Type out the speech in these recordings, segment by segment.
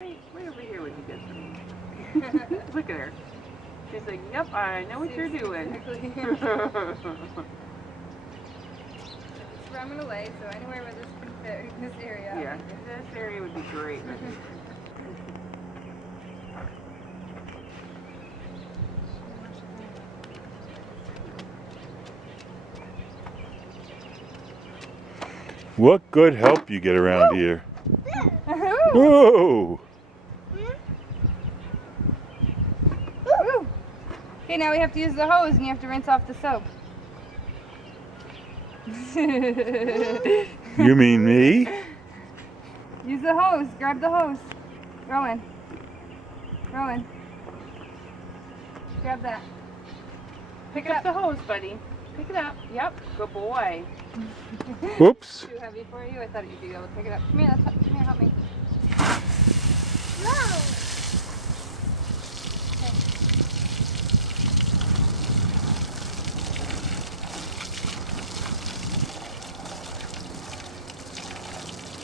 Way over here would be good for me. Look at her. She's like, yep, I know what you're doing. Exactly. It's running away, so anywhere where this can fit in this area. Yeah, this area would be great. What good help you get around here? Whoa! Okay, now we have to use the hose and you have to rinse off the soap. You mean me? Use the hose. Grab the hose. Rowan. Rowan. Grab that. Pick up the hose, buddy. Pick it up. Yep, good boy. Whoops. Too heavy for you? I thought you'd be able to pick it up. Come here, come here, help me. No.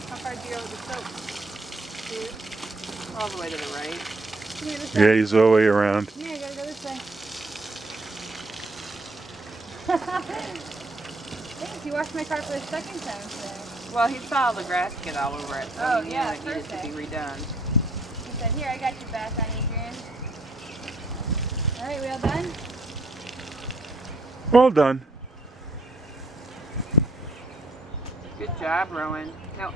How far do you go with the soap? Dude. All the way to the right. Come here, this Yeah, way. he's all the way around. Come here, I gotta go this way. Thanks, you washed my car for the second time today. Well, he saw the grass get all over it, so Oh, he knew yeah, it needed to be perfect. redone. He said, here, I got your back on Adrian. Alright, we all done? All done. Good job, Rowan. No,